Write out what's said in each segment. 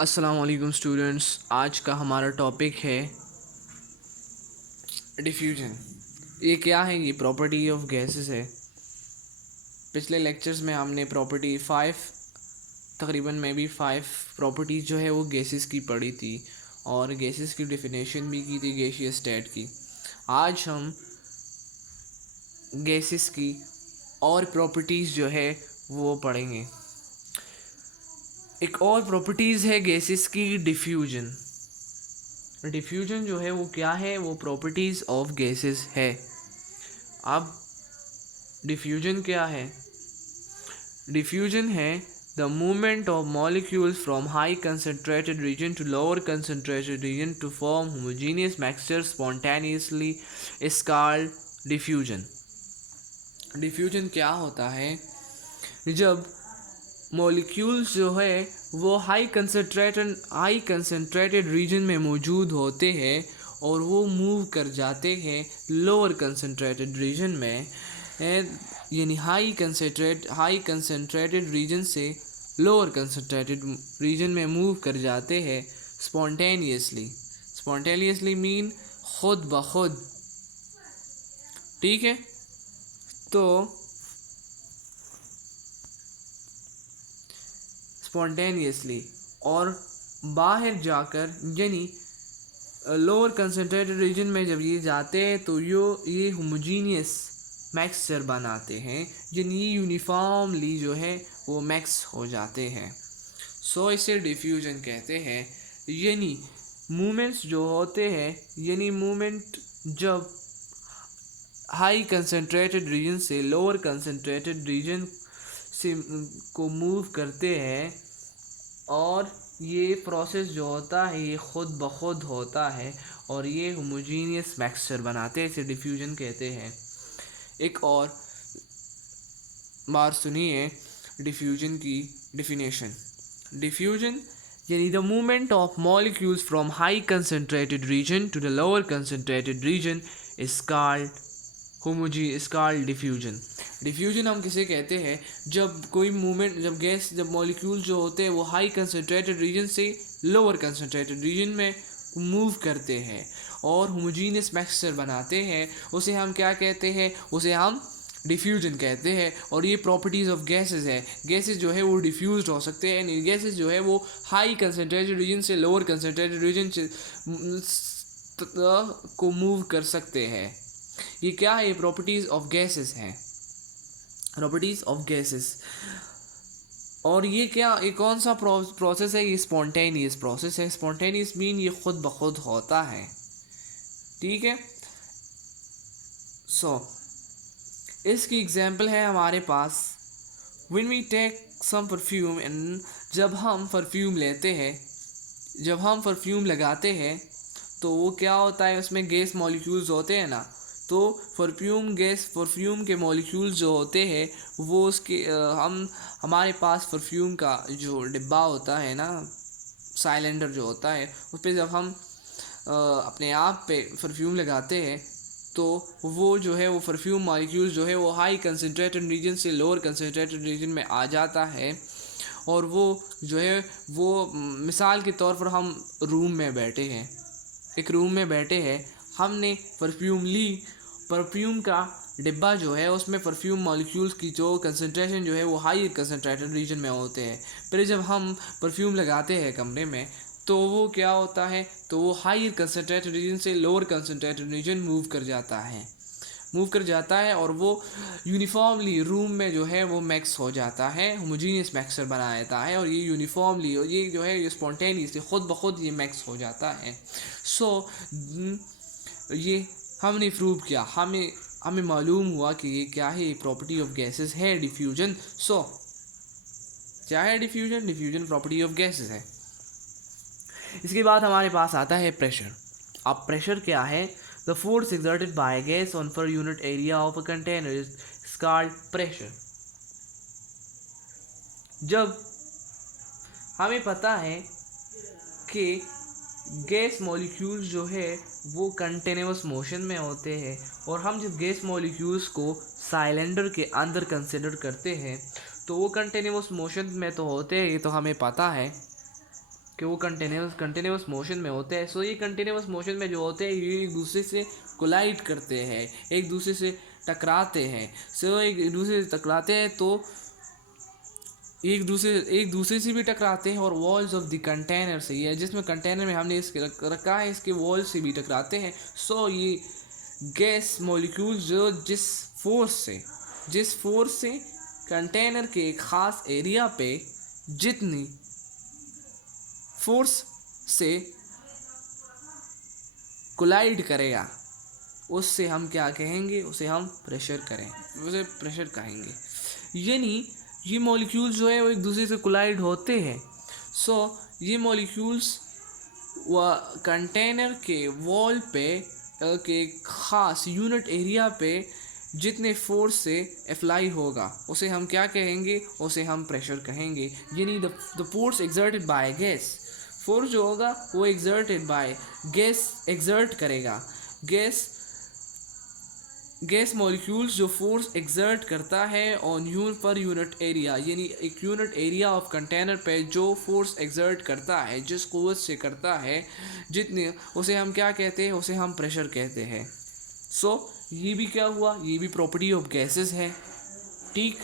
अस्सलाम वालेकुम स्टूडेंट्स। आज का हमारा टॉपिक है डिफ्यूजन। ये क्या है? ये प्रॉपर्टी ऑफ गैसेस है। पिछले लेक्चर्स में हमने प्रॉपर्टी 5 तकरीबन में भी 5 प्रॉपर्टीज़ जो है वो गैसेस की पढ़ी थी और गैसेस की डेफिनेशन भी की थी गैसियस स्टेट की। आज हम गैसेस की और प्रॉपर्टीज़ जो है वो पढ़ेंगे। एक और प्रॉपर्टीज़ है गैसेस की डिफ्यूजन। डिफ्यूजन जो है वो क्या है? वो प्रॉपर्टीज़ ऑफ गैसेस है। अब डिफ्यूजन क्या है? डिफ्यूजन है the movement of molecules from high concentrated region to lower concentrated region to form homogeneous mixture spontaneously is called diffusion. Diffusion क्या होता है? जब मॉलिक्यूल्स जो है वो हाई कंसनट्रेटेड रीजन में मौजूद होते हैं और वो मूव कर जाते हैं लोअर कंसनट्रेटेड रीजन में, यानी हाई कंसनट्रेटेड रीजन से लोअर कंसनट्रेटेड रीजन में मूव कर जाते हैं स्पॉन्टेनियसली मीन खुद ब खुद। ठीक है, तो स्पॉन्टेनियसली और बाहर जाकर यानी लोअर कंसनट्रेटेड रीजन में जब ये जाते हैं तो ये होमोजीनियस मिक्सचर बनाते हैं, यानी ये यूनिफॉर्मली जो है वो मिक्स हो जाते हैं। सो इसे डिफ्यूजन कहते हैं। यानी मूवमेंट्स जो होते हैं, यानी मूवमेंट जब हाई कंसनट्रेटेड रीजन से लोअर कंसनट्रेटेड रीजन से को मूव करते हैं और ये प्रोसेस जो होता है ये खुद ब खुद होता है और ये होमोजीनियस मिक्सचर बनाते हैं, इसे डिफ्यूजन कहते हैं। एक और बार सुनिए डिफ्यूजन की डेफिनेशन। डिफ्यूजन यानी the movement of molecules from high concentrated region to the lower concentrated region is called diffusion. Diffusion हम किसे कहते हैं? जब कोई मूवमेंट, जब मॉलिक्यूल जो होते हैं वो हाई कंसनट्रेटेड रीजन से लोअर कंसनट्रेटेड रीजन में मूव करते हैं और होमोजीनियस मिक्सचर बनाते हैं, उसे हम क्या कहते हैं? उसे हम डिफ्यूजन कहते हैं। और ये प्रॉपर्टीज़ ऑफ गैसेस है। गैसेस जो है वो डिफ्यूज्ड हो सकते हैं, गैसेस जो है वो हाई कंसनट्रेटेड रीजन से लोअर कंसनट्रेटेड रीजन को मूव कर सकते हैं। ये क्या है? ये प्रॉपर्टीज़ ऑफ गैसेस हैं, प्रॉपर्टीज़ ऑफ गैसेस। और ये कौन सा प्रोसेस है? ये स्पॉन्टेनियस प्रोसेस है। स्पॉन्टेनियस मीन ये खुद ब खुद होता है। ठीक है, सो इसकी एग्जांपल है हमारे पास when we take some perfume and जब हम परफ्यूम लेते हैं, जब हम परफ्यूम लगाते हैं तो वो क्या होता है? उसमें गैस मॉलिक्यूल्स होते हैं ना, तो परफ्यूम के मॉलिक्यूल्स जो होते हैं वो उसके हमारे पास परफ्यूम का जो डिब्बा होता है ना, साइलेंडर जो होता है, उस पर जब हम अपने आप पे परफ्यूम लगाते हैं तो वो जो है वो परफ्यूम मॉलिक्यूल्स जो है वो हाई कंसनट्रेटेड रीजन से लोअर कंसनट्रेटेड रीजन में आ जाता है। और वो जो है वो मिसाल के तौर पर हम रूम में बैठे हैं, एक रूम में बैठे हैं, हमने परफ्यूम ली, परफ्यूम का डिब्बा जो है उसमें परफ्यूम मॉलिक्यूल्स की जो कंसनट्रेशन जो है वो हाई कंसनट्रेटेड रीजन में होते हैं। फिर जब हम परफ्यूम लगाते हैं कमरे में तो वो क्या होता है? तो वो हाई कंसनट्रेटेड रीजन से लोअर कंसनट्रेटेड रीजन मूव कर जाता है और वो यूनिफॉर्मली रूम में जो है वो मिक्स हो जाता है, होमोजीनियस मिक्सचर बना देता है। और ये यूनिफॉर्मली और ये जो है ये स्पॉन्टेनियसली खुद ब खुद ये मिक्स हो जाता है। सो ये हमने प्रूव किया, हमें मालूम हुआ कि ये क्या है? ये प्रॉपर्टी ऑफ गैसेस है डिफ्यूजन। सो क्या है diffusion? Diffusion property of gases है। इसके बाद हमारे पास आता है प्रेशर। अब प्रेशर क्या है? The force exerted by gas on per unit area of a container is called pressure. जब हमें पता है कि गैस मॉलिक्यूल्स जो है वो कंटिन्यूस मोशन में होते हैं और हम जब गैस मॉलिक्यूल्स को साइलेंडर के अंदर कंसिडर करते हैं तो वो कंटिन्यूस मोशन में तो होते हैं, ये तो हमें पता है। कि वो कंटिन्यूस मोशन में होते हैं। सो ये कंटिन्यूस मोशन में जो होते हैं ये एक दूसरे से कोलाइड करते हैं, एक दूसरे से टकराते हैं। सो एक दूसरे से टकराते हैं तो एक दूसरे से भी टकराते हैं और वॉल्स ऑफ द कंटेनर से, ये जिसमें कंटेनर में हमने इसके रखा है इसके वॉल से भी टकराते हैं। सो ये गैस मॉलिक्यूल्स जो जिस फोर्स से कंटेनर के एक ख़ास एरिया पे जितनी फोर्स से कोलाइड करेगा उससे हम क्या कहेंगे, उसे प्रेशर कहेंगे। यानी ये मॉलिक्यूल्स जो है वो एक दूसरे से कोलाइड होते हैं। सो ये मॉलिक्यूल्स व कंटेनर के वॉल पे के ख़ास यूनिट एरिया पे जितने फोर्स से अप्लाई होगा उसे हम क्या कहेंगे, उसे हम प्रेशर कहेंगे। यानी the force exerted by gas, force जो होगा वो एक्सर्टेड बाय गैस एक्सर्ट करेगा। गैस मॉलिक्यूल्स जो फोर्स एक्सर्ट करता है ऑन यूनिट एरिया, यानी एक यूनिट एरिया ऑफ कंटेनर पे जो फोर्स एक्सर्ट करता है, जिस क़ुव्वत से करता है जितने, उसे हम क्या कहते हैं, उसे हम प्रेशर कहते हैं। सो ये भी क्या हुआ, ये भी प्रॉपर्टी ऑफ गैसेस है। ठीक,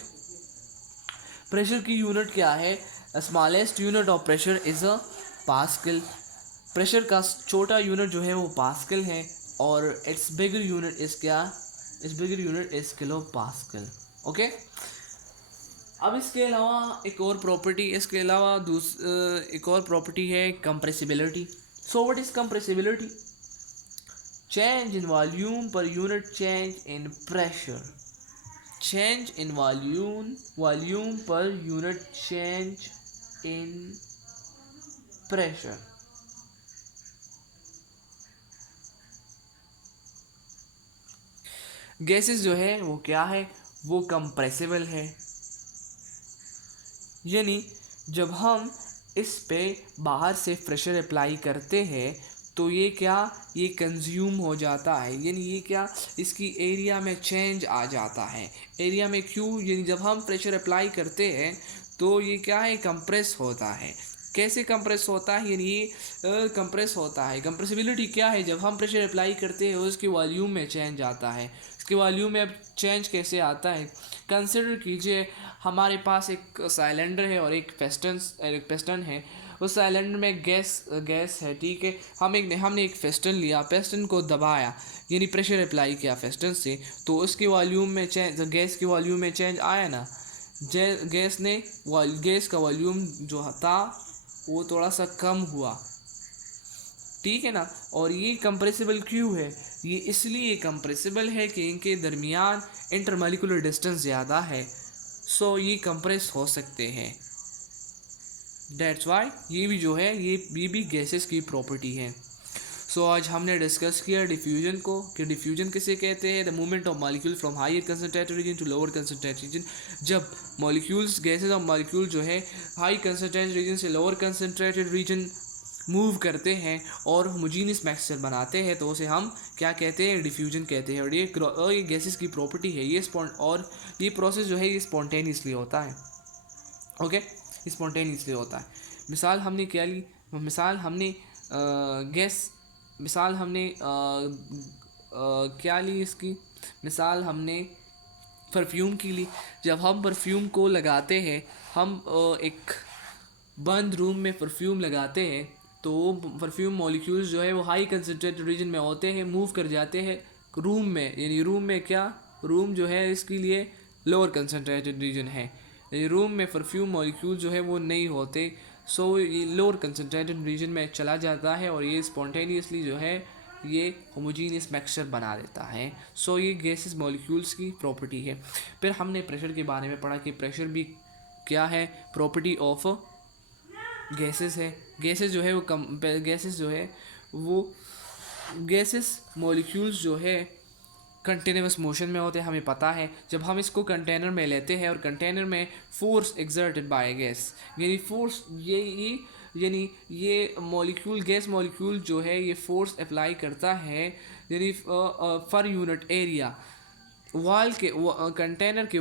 प्रेशर की यूनिट क्या है, smallest unit of pressure is a pascal. Pressure का छोटा यूनिट जो है वो पास्कल है और it's bigger unit is kilo pascal. Okay, अब इसके अलावा एक और प्रॉपर्टी है compressibility. So what is compressibility? Change in volume per unit change in pressure. Change in volume per unit change in pressure. Gases जो है वो क्या है, वो कंप्रेसिबल है। यानी जब हम इस पे बाहर से प्रेशर अप्लाई करते हैं तो ये कंज्यूम हो जाता है। यानी ये इसकी एरिया में चेंज आ जाता है। एरिया में क्यों? यानी जब हम प्रेशर अप्लाई करते हैं तो ये कंप्रेस होता है। कैसे कंप्रेस होता है? यानी ये कंप्रेस होता है। कंप्रेसिबिलिटी क्या है? जब हम प्रेशर अप्लाई करते हैं उसकी वॉल्यूम में चेंज आता है। इसके वॉल्यूम में अब चेंज कैसे आता है? कंसिडर कीजिए हमारे पास एक सिलेंडर है और एक पिस्टन है। उस सिलेंडर में गैस है, ठीक है। हमने एक पिस्टन लिया, पिस्टन को दबाया, यानी प्रेशर अप्लाई किया पिस्टन से, तो उसकी वॉल्यूम में गैस की वॉल्यूम में चेंज आया ना। गैस का वॉल्यूम जो था वो थोड़ा सा कम हुआ, ठीक है ना। और ये कंप्रेसिबल क्यों है? ये इसलिए कंप्रेसिबल है कि इनके दरमियान इंटरमॉलिक्यूलर डिस्टेंस ज़्यादा है। सो ये कंप्रेस हो सकते हैं। दैट्स वाई ये भी जो है ये भी गैसेस की प्रॉपर्टी है। सो आज हमने डिस्कस किया डिफ्यूजन को, कि डिफ्यूजन किसे कहते हैं, the movement of molecule from higher concentrated region to lower concentrated region. जब मॉलिक्यूल्स गैसेस और मॉलिक्यूल जो है हाई कंसनट्रेटेड रीजन से लोअर कंसनट्रेटेड रीजन मूव करते हैं और होमोजीनियस मिक्सचर बनाते हैं तो उसे हम क्या कहते हैं, डिफ्यूजन कहते हैं। और ये गैसेस की प्रॉपर्टी है। ये प्रोसेस जो है ये स्पॉन्टेनियसली होता है। ओके, स्पॉन्टेनियसली होता है। मिसाल हमने क्या ली? क्या ली इसकी मिसाल हमने परफ्यूम की ली। जब हम परफ्यूम को लगाते हैं, हम एक बंद रूम में परफ्यूम लगाते हैं तो परफ्यूम मॉलिक्यूल्स जो है वो हाई कंसनट्रेटेड रीजन में होते हैं, मूव कर जाते हैं रूम में। यानी रूम जो है इसके लिए लोअर कंसनट्रेटेड रीजन है। रूम में परफ्यूम मॉलिक्यूल जो है वो नहीं होते। सो ये लोअर कंसनट्रेटेड रीजन में चला जाता है और ये स्पॉन्टेनियसली जो है ये होमोजीनियस मिक्सचर बना देता है। सो ये गैसेस मॉलिक्यूल्स की प्रॉपर्टी है। फिर हमने प्रेशर के बारे में पढ़ा कि प्रेशर भी क्या है, प्रॉपर्टी ऑफ गैसेस है। गैसेस मॉलिक्यूल्स जो है कंटिन्यूस मोशन में होते हैं, हमें पता है। जब हम इसको कंटेनर में लेते हैं और कंटेनर में फोर्स एक्सर्टेड बाय गैस, यानी फोर्स यानी ये गैस मॉलिक्यूल जो है ये फोर्स अप्लाई करता है, यानी फॉर यूनिट एरिया कंटेनर के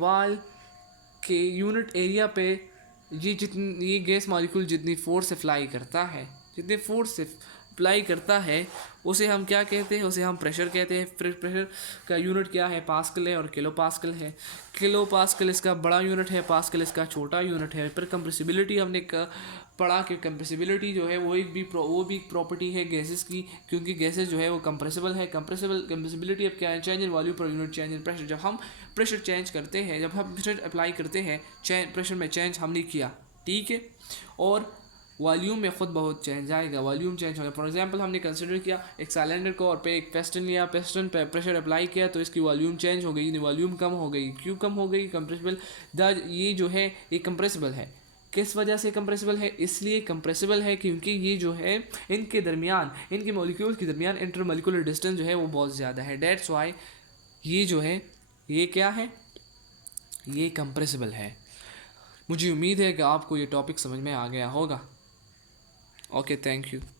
वॉल के यूनिट एरिया पे ये गैस मॉलिक्यूल जितनी फोर्स अप्लाई करता है, जितने फोर्स से अप्लाई करता है, उसे हम क्या कहते हैं, उसे हम प्रेशर कहते हैं। प्रेशर का यूनिट क्या है, पास्कल है और किलो पास्कल है। किलो पास्कल इसका बड़ा यूनिट है, पास्कल इसका छोटा यूनिट है। फिर कंप्रेसिबिलिटी हमने पढ़ा कि कंप्रेसिबिलिटी जो है वो एक प्रॉपर्टी है गैसेस की, क्योंकि गैसेस जो है वो कंप्रेसिबल है। कंप्रेसिबिलिटी अब क्या है, change in volume per unit change in pressure. जब हम प्रेशर चेंज करते हैं, जब हम प्रेशर अप्लाई करते हैं, प्रेशर में चेंज हमने किया, ठीक है, और वॉल्यूम में खुद बहुत चेंज आएगा, वॉल्यूम चेंज होगा। फॉर एग्जांपल हमने कंसिडर किया एक सिलेंडर को और पे एक पिस्टन लिया, पिस्टन पे प्रेशर अप्लाई किया तो इसकी वॉल्यूम चेंज हो गई, वॉल्यूम कम हो गई। क्यों कम हो गई? कंप्रेसिबल ये जो है ये कंप्रेसिबल है। किस वजह से कंप्रेसिबल है? इसलिए कंप्रेसिबल है क्योंकि ये जो है इनके दरमियान, इनके मॉलिक्यूल्स के दरमियान इंटरमॉलिक्यूलर डिस्टेंस जो है वो बहुत ज़्यादा है। डेट्स वाई ये जो है ये क्या है, ये कंप्रेसिबल है। मुझे उम्मीद है कि आपको ये टॉपिक समझ में आ गया होगा। Okay, thank you.